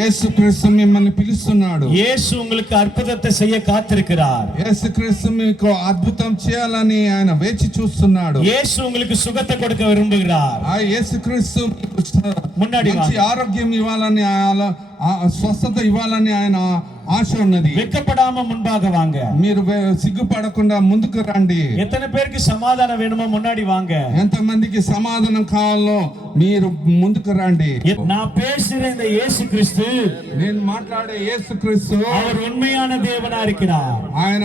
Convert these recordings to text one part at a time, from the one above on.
இயேசு கிறிஸ்து మిమ్మల్ని పిలుస్తున్నాడు. యేసు உங்களுக்கு అద్భుతத்தை செய்ய காத்திருக்கிறார். యేసు క్రీస్తు మీకు అద్భుతం చేయాలని ఆయన వేచి చూస్తున్నాడు. యేసు உங்களுக்கு சுகத்தை கொடுக்க விரும்புகிறார். ఆ యేసు క్రీస్తు మున్నాడి మంచి ఆరోగ్యం ఇవ్వాలని స్వస్థత ఇవ్వాలని ఆయన ఆశ ఉన్నది. వెక్కపడామ మున్பாக வாங்க. మీరు సిగ్గుపడకుండా ముందుకు రండి. எத்தனை பேருக்கு సమాధానం வேணுமோ முன்னாடி வாங்க. ఎంత మందికి సమాధానం కావాలో మీరు ముందుకు రండి. నా பேசுற இந்த இயேசு கிறிஸ்து, నేను మాట్లాడే యేసు క్రీస్తు அவர் உண்மையான தேவனா இருக்கிறார். ఆయన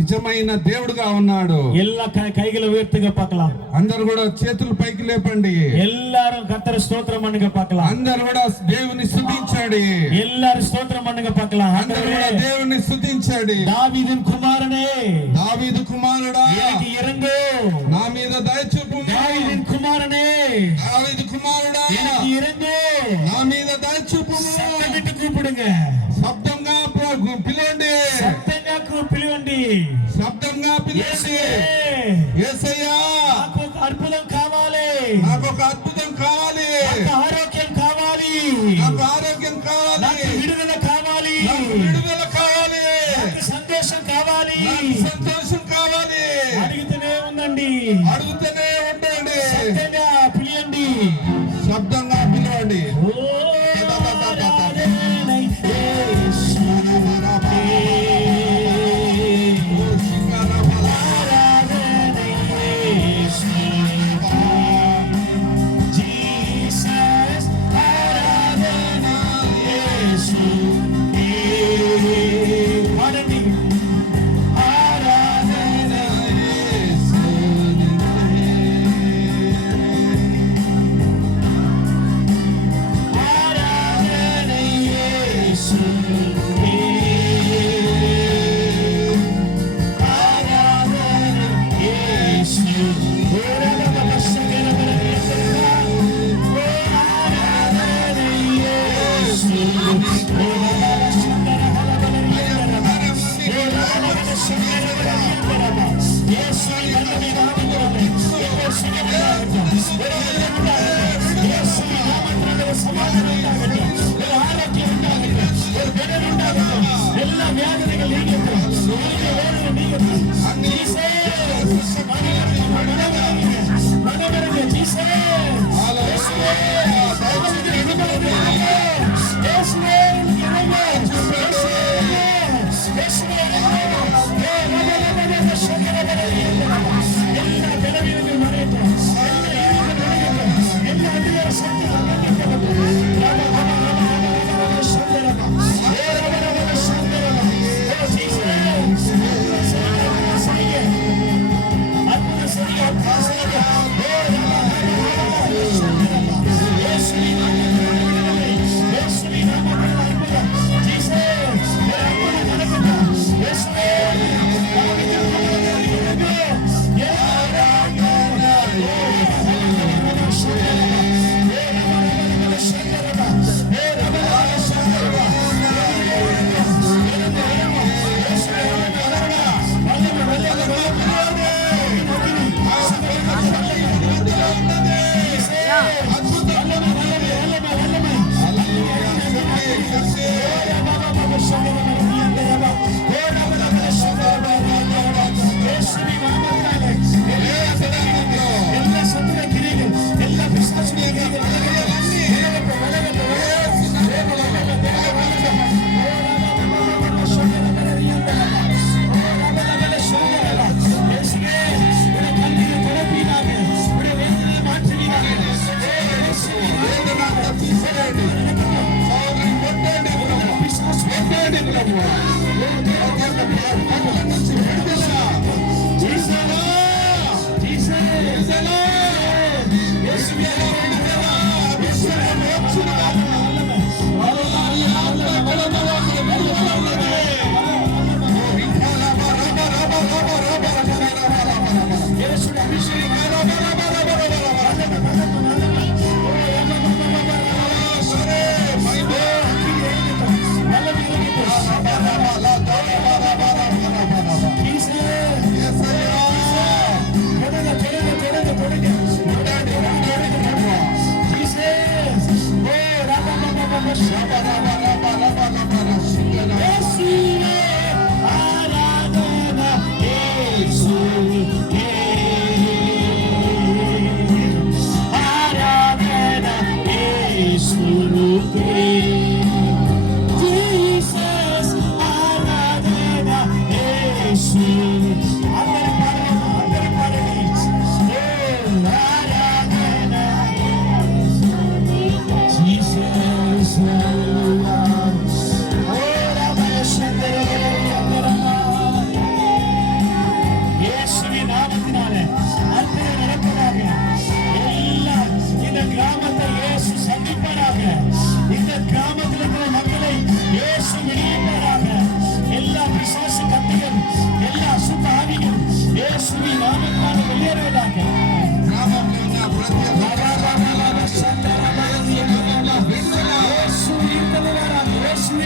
నిజమైన దేవుడుగా ఉన్నాడు. எல்லா கைகளை உயர்த்துங்க பார்க்கலாம். అందరూ కూడా చేతులు పైకి లేపండి. எல்லாரும் கர்த்தரை ஸ்தோத்திரம் பண்ணுங்க பார்க்கலாம். అందరూ కూడా దేవుని స్తుతించండి. எல்லாரும் ஸ்தோத்திரம் பண்ணுங்க பார்க்கலாம். అందరూ కూడా దేవుని స్తుతించండి. దావీదు కుమారుడే, దావీదు కుమారుడా எனக்கு இறங்கு, నా మీద దయ చూపుము. దావీదు కుమారుడే, దావీదు కుమారుడా எனக்கு இறங்கு, నా మీద దయ చూపుము. சத்தமிட்டு கூப்பிடுங்க. శబ్దంగా పిలవండి. சத்தంగా పిలవండి. శబ్దంగా పిలవండి. యేసయ్యా నాకు ఒక అద్భుతం కావాలి. నాకు ఒక అద్భుతం కావాలి. నాకు ఆరోగ్యం కావాలి. నాకు ఆరోగ్యం కావాలి. నాకు విడుదల కావాలి. నాకు విడుదల కావాలి. నాకు సంతోషం కావాలి. నాకు సంతోషం కావాలి. అడుగుతూనే ఉండండి. అడుగుతూనే ఉండండి. సత్యంగా పిలియండి. శబ్దంగా పిలవండి.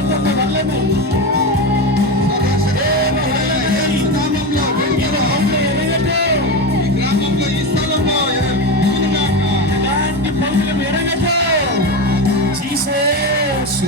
దేవతను వల్లమే యేసు నామములో విడుదల. ఈ గ్రామంలో ఈ స్థలంలో విడుదలగాక. ఇలాంటి పనులు ఎరగదు. జీసస్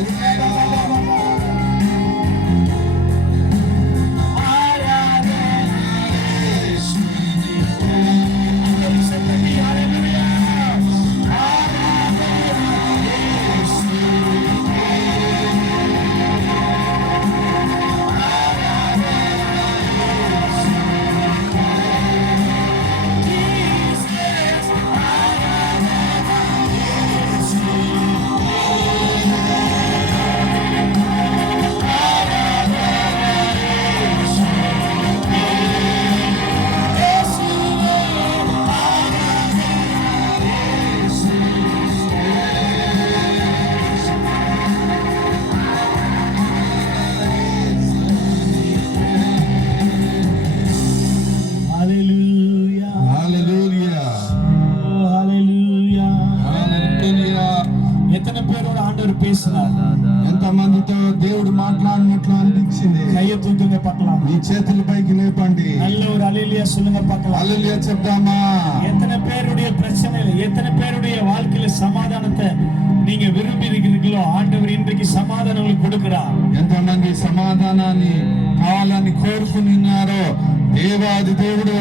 హల్లెలూయా హల్లెలూయా. హల్లెలూయా. హల్లెలూయా. எத்தனை பேரோட ஆண்டவர் பேசினார்? ఎంతమందితో దేవుడు మాట్లాడినట్లు అనిపించింది? கையை தூக்குங்க பார்க்கலாம். మీ చేతుల పైకి లేపండి. நல்ல ஒரு அல்லேலூயா சொல்லுங்க பார்க்கலாம். హల్లెలూయా చెప్దామా? எத்தனை பேருடைய பிரச்சனையில, எத்தனை பேருடைய வாழ்க்கையில சமாதானத்தை நீங்க விரும்பி இருக்கிறீங்களோ, ஆண்டவர் இன்றைக்கு சமாதானம் உங்களுக்கு கொடுக்கிறார். ఎంతమంది సమాధానాన్ని కావాలని కోరుకున్నారో దేవాది దేవుడు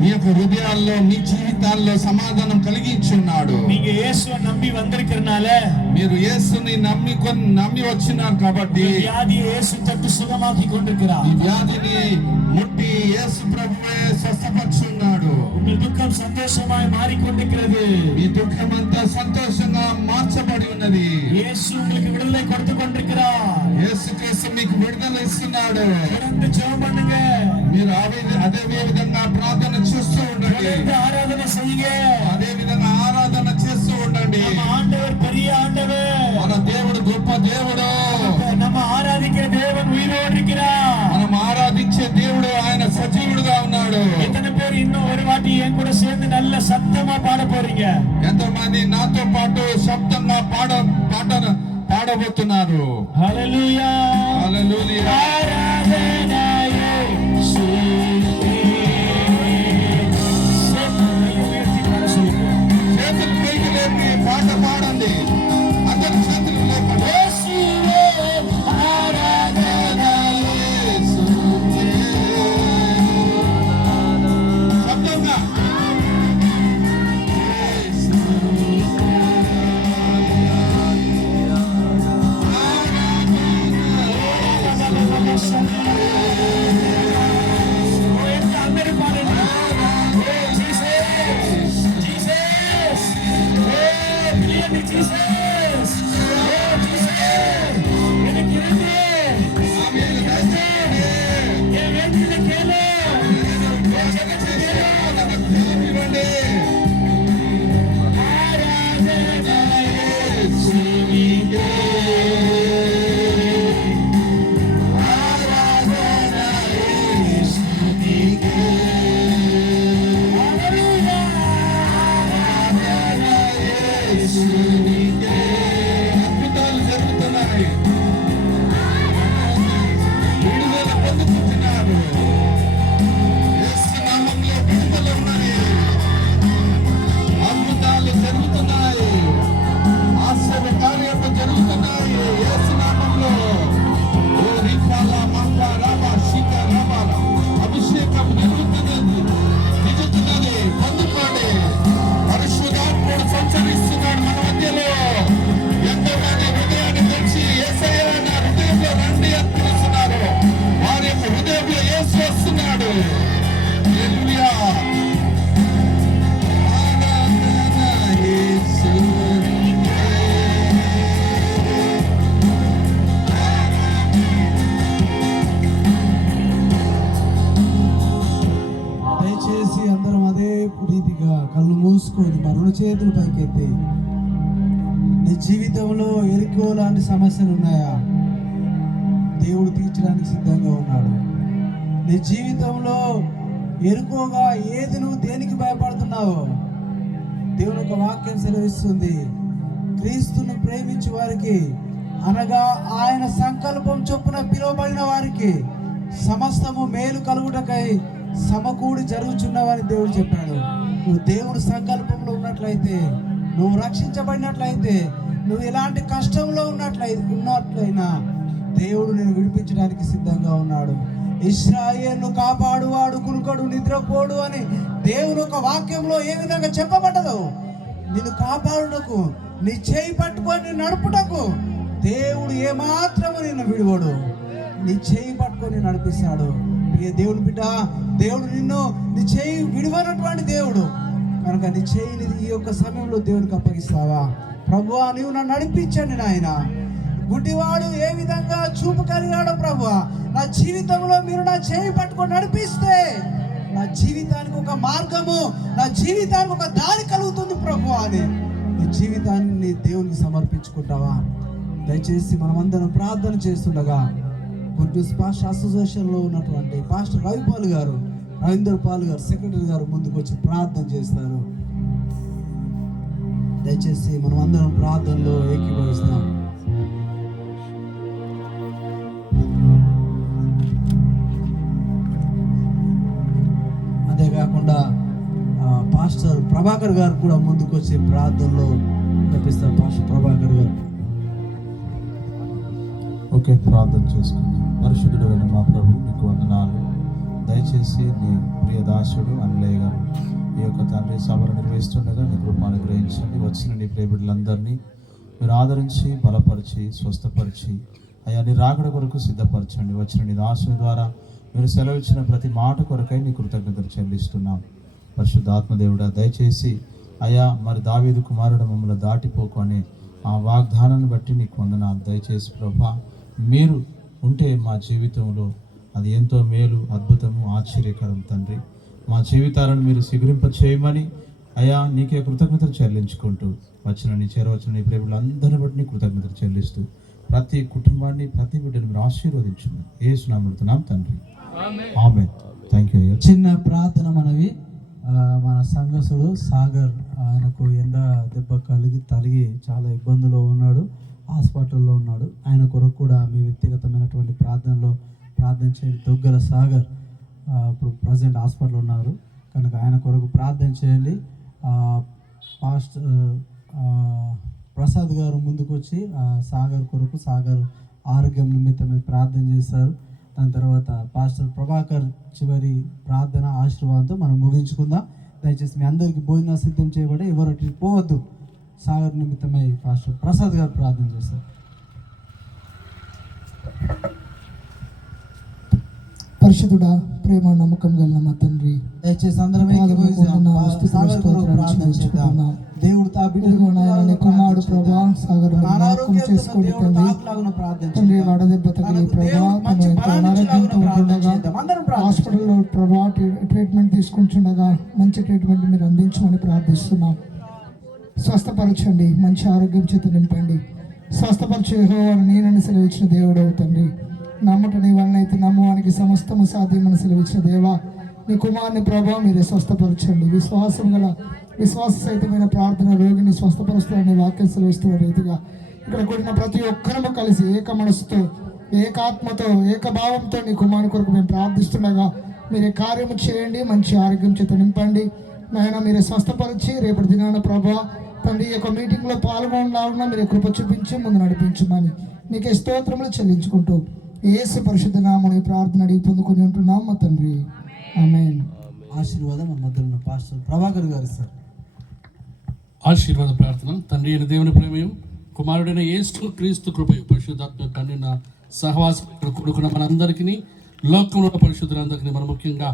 మీ యొక్క హృదయాల్లో మీ జీవితాల్లో సమాధానం కలిగించున్నాడు. நீங்க இயேசுவை நம்பி வந்திருக்கிறனால, మీరు యేసుని నమ్మి వచ్చినారు కాబట్టి வியாதியை இயேசு தொட்டு சுகமாக்கி கொண்டிருக்கிறார். ఈ వ్యాధిని ముట్టి యేసు ప్రభువే స్వస్థపరుచున్నాడు. உங்கள் துக்கம் சந்தோஷமாய் மாறிக்கொண்டிருக்கிறது. మీ దుఃఖం అంతా సంతోషంగా మార్చబడి ఉన్నది. இயேசு உங்களுக்கு விடுதலை கொடுத்து கொண்டிருக்கிறார். యేసుక్రీస్తు మీకు విడుదల ఇస్తున్నాడు. தொடர்ந்து ஜெபம் பண்ணுங்க. మీరు అదే విధంగా ప్రార్థన చేస్తూ ఉండండి. தொடர்ந்து ஆராதனை செய்யுங்க. అదే విధంగా ఆరాధన చేస్తూ ఉండండి. நம்ம ஆண்டவர் பெரிய ஆண்டவர். మన దేవుడు గొప్ప దేవుడు. நம்ம ஆராதிக்கிற தேவன் உயிரோடு இருக்கிறார். మనం ఆరాధించే దేవుడు ఆయన సజీవుడుగా ఉన్నాడు. எத்தனை பேர் இன்னும் ஒரு வாட்டி என் கூட சேர்ந்து நல்ல சத்தமா பாட போறீங்க? ఎంతమంది నాతో పాటు శబ్దంగా పాడబోతున్నారు? హల్లెలూయా. హల్లెలూయా. ఆరాధన యేసుకే. చేతులు ఉయర్తి పాడ சொல்லுங்க. చేతులు పైకి లేపి పాట పాడండి. అందరూ చేతులు లేపండి. యేసువే ఆరాధన. యేసుకే. శబ్దంగా అందరూ పాడండి. జీసస్ జీసస్ ఓ ప్రియని జీసస్ ఓ జీసస్ எனக்கு இருந்து என் வேண்டியத கேளு. ఇవ్వండి. ஆராதன இயேசுவிக்கே. ஆராதன இயேசுவிக்கே. ஹல்லேலூயா. ஆராதன இயேசுவிக்கே. అద్భుతాలు జరుగుతున్నాయి. విడుదల పొందుకుంటున్నారు. యేసు నామములో విడుదల ఉన్నాయి. అద్భుతాలు జరుగుతున్నాయి. ఆశ్చర్య కార్యాలు జరుగుతున్నాయి. యేసు నామములో ఓ రిఫాల మంగ రబ శిఖ రబ అభిషేకం జరుగుతున్నది. పొందుకోండి. పరిశుద్ధాత్ముడు సంచరిస్తున్నాడు మన మధ్యలో. ఎంతోమంది హృదయాన్ని తెచ్చి యేసయ్య నా హృదయంలో రండి అని పిలుస్తున్నారు. వారి యొక్క హృదయంలో యేసు వస్తున్నాడు. హల్లెలూయా. ఆరాధన యేసునికే. దయచేసి అందరం అదే రీతిగా కళ్ళు మూసుకొని మన రెండు చేతులు పైకెత్తి, నీ జీవితంలో ఎరికో లాంటి సమస్యలు ఉన్నాయా? దేవుడు తీర్చడానికి సిద్ధంగా ఉన్నాడు. నీ జీవితంలో ఎరుకోగా ఏది నువ్వు దేనికి భయపడుతున్నావో దేవుని ఒక వాక్యం సెలవిస్తుంది. క్రీస్తును ప్రేమించే వారికి అనగా ఆయన సంకల్పం చొప్పున పిలువబడిన వారికి సమస్తము మేలు కలుగుటకై సమకూడి జరుగుచున్నవని దేవుడు చెప్పాడు. నువ్వు దేవుడు సంకల్పంలో ఉన్నట్లయితే, నువ్వు రక్షించబడినట్లయితే, నువ్వు ఎలాంటి కష్టంలో ఉన్నట్లయినా దేవుడు నేను విడిపించడానికి సిద్ధంగా ఉన్నాడు. ఇశ్రాయేలును కాపాడువాడు కునుకడు నిద్రపోడు అని దేవుని ఒక వాక్యంలో ఏ విధంగా చెప్పబడ్డదో, నిన్ను కాపాడుటకు, నీ చేయి పట్టుకొని నడుపుటకు దేవుడు ఏమాత్రము నిన్ను విడువడు. నీ చేయి పట్టుకొని నడిపిస్తాడు. ప్రియ దేవుని బిడ్డ, దేవుడు నిన్ను నీ చేయి విడువనటువంటి దేవుడు కనుక నీ చేయిని ఈ యొక్క సమయంలో దేవునికి అప్పగిస్తావా? ప్రభువా, నీవు నన్ను నడిపించండి నాయన. గుడ్డివాడు ఏ విధంగా చూపు కలిగాడో ప్రభువా, నా జీవితంలో మీరు నా చేయి పట్టుకొని నడిపిస్తే నా జీవితానికి ఒక మార్గము, నా జీవితానికి ఒక దారి కలుగుతుంది ప్రభువా అని నీ జీవితాన్ని దేవునికి సమర్పించుకుంటావా? దయచేసి మనమందరం ప్రార్థన చేస్తుండగా గుడ్డూస్ పాస్టర్ అసోసియేషన్లో ఉన్నటువంటి పాస్టర్ రవిపాల్ గారు, రవీందర్ పాల్ గారు, సెక్రటరీ గారు ముందుకు వచ్చి ప్రార్థన చేస్తారు. దయచేసి మనం అందరం ప్రార్థనలో ఏకీభవిస్తాం. అంతేకాకుండా పాస్టర్ ప్రభాకర్ గారు కూడా ముందుకు వచ్చి ప్రార్థనలో నడిపిస్తారు. పాస్టర్ ప్రభాకర్ గారు. ఓకే, ప్రార్థన చేసుకుందాం. పరిశుద్ధుడైన మా ప్రభు, నీకు వందనాలు. దయచేసి నీ ప్రియ దాసుడు అన్లయ్య గారు ఈ యొక్క తండ్రి సభను నిర్వహిస్తుండగా నీ కృప అనుగ్రహించండి. వచ్చిన నీ ప్రియ బిడ్డలందరినీ మీరు ఆదరించి, బలపరిచి, స్వస్థపరిచి అయ్యా నీ రాకడ కొరకు సిద్ధపరచండి. వచ్చిన నీ దాసుని ద్వారా మీరు సెలవిచ్చిన ప్రతి మాట కొరకై నీ కృతజ్ఞతలు చెల్లిస్తున్నాం. పరిశుద్ధాత్మదేవుడా, దయచేసి అయ్యా మరి దావీదు కుమారుడు మమ్మల్ని దాటిపోకు అనే ఆ వాగ్దానాన్ని బట్టి నీకు వందనాలు. దయచేసి ప్రభా, మీరు ఉంటే మా జీవితంలో అది ఎంతో మేలు, అద్భుతము, ఆశ్చర్యకరం తండ్రి. మా జీవితాలను మీరు సిగురింప చేయమని అయ్యా నీకే కృతజ్ఞతలు చెల్లించుకుంటూ వచ్చిన నీ చేరవచ్చిన నీ ప్రేమలందరిని బట్టి నీ కృతజ్ఞతలు చెల్లిస్తూ ప్రతి కుటుంబాన్ని, ప్రతి బిడ్డను మీరు ఆశీర్వదించమని యేసు నామమున తండ్రి, ఆమేన్. Thank you. చిన్న ప్రార్థన మనవి. మన సంఘసుడు సాగర్, ఆయనకు ఎండ దెబ్బ తలిగి చాలా ఇబ్బందులో ఉన్నాడు, హాస్పిటల్లో ఉన్నాడు. ఆయన కొరకు కూడా మీ వ్యక్తిగతమైనటువంటి ప్రార్థనలో ప్రార్థన చేయండి. దొగ్గల సాగర్ ఇప్పుడు ప్రజెంట్ హాస్పిటల్లో ఉన్నారు కనుక ఆయన కొరకు ప్రార్థన చేయండి. పాస్టర్ ప్రసాద్ గారు ముందుకు వచ్చి సాగర్ కొరకు, సాగర్ ఆరోగ్యం నిమిత్తమే ప్రార్థన చేస్తారు. దాని తర్వాత పాస్టర్ ప్రభాకర్ చివరి ప్రార్థన ఆశీర్వాదంతో మనం ముగించుకుందాం. దయచేసి మీ అందరికీ భోజనం సిద్ధం చేయబడి ఎవరు అటు పోవద్దు. సాగర్ నిమిత్తమై పాస్టర్ ప్రసాద్ గారు ప్రార్థన చేస్తారు. పరిశుద్ధుడా, ప్రేమ నమ్మకం కలిగిన మా తండ్రి, దయచేసి అందరం దేవుడు తా బిడ్డ కుమారుడు ప్రభా సాగర్ చేసుకోండి తండ్రి. వడదెబ్బ తగిలి ప్రభా తను ఎంతో అనారోగ్యంతో ఉంటుండగా హాస్పిటల్లో ప్రభా ట్రీట్మెంట్ తీసుకుంటుండగా మంచి ట్రీట్మెంట్ మీరు అందించమని ప్రార్థిస్తున్నాం. స్వస్థపరచండి, మంచి ఆరోగ్యం చేత నింపండి. స్వస్థపరిచే యెహోవాను నేనని సెలవిచ్చిన దేవుడు తండ్రి. నమ్మట నీ వలనైతే నమ్మవానికి సమస్తము సాధ్యమని సెలవిచ్చిన దేవా, నీ కుమారుని ప్రభావం మీరే స్వస్థపరచండి. విశ్వాస సహితమైన ప్రార్థన రోగిని స్వస్థపరుస్తారని వాక్యం సెలవిస్తున్న రీతిగా ఇక్కడ కూడిన ప్రతి ఒక్కరము కలిసి ఏక మనసుతో, ఏకాత్మతో, ఏకభావంతో నీ కుమారుని కొరకు మేము ప్రార్థిస్తుండగా మీరే కార్యము చేయండి. మంచి ఆరోగ్యం చేత నింపండి నాయన. మీరే స్వస్థపరిచి రేపటి దినాన ప్రభా తండ్రి ఈ యొక్క మీటింగ్లో పాల్గొనలాగా మీరే కృప చూపించి ముందు నడిపించమని నీకే స్తోత్రములు చెల్లించుకుంటూ యేసు పరిశుద్ధ నామమున ప్రార్థన అడిగి పొందుకొని ఉంటున్నాం మా తండ్రి, ఆమేన్. ఆశీర్వాదం మన మధ్యలో పాస్టర్ ప్రభాకర్ గారు సార్. ఆశీర్వాద ప్రార్థన. తండ్రి అయిన దేవుని ప్రేమయు, కుమారుడైన యేసు క్రీస్తు కృపయు, పరిశుద్ధాత్మ కన్నున్న సహవాసం కూడుకున్న మనందరికీ, లోకంలో పరిశుద్ధులందరికీ, మన ముఖ్యంగా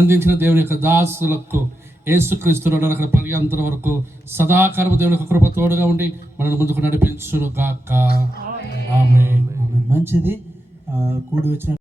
అందించిన దేవుని యొక్క దాసులకు యేసుక్రీస్తులో అక్కడ పర్యంతరం వరకు సదాకాలము దేవుని యొక్క కృప తోడుగా ఉండి మనల్ని ముందుకు నడిపించును గాక. ఆమేన్. మంచిది. కూడి వచ్చిన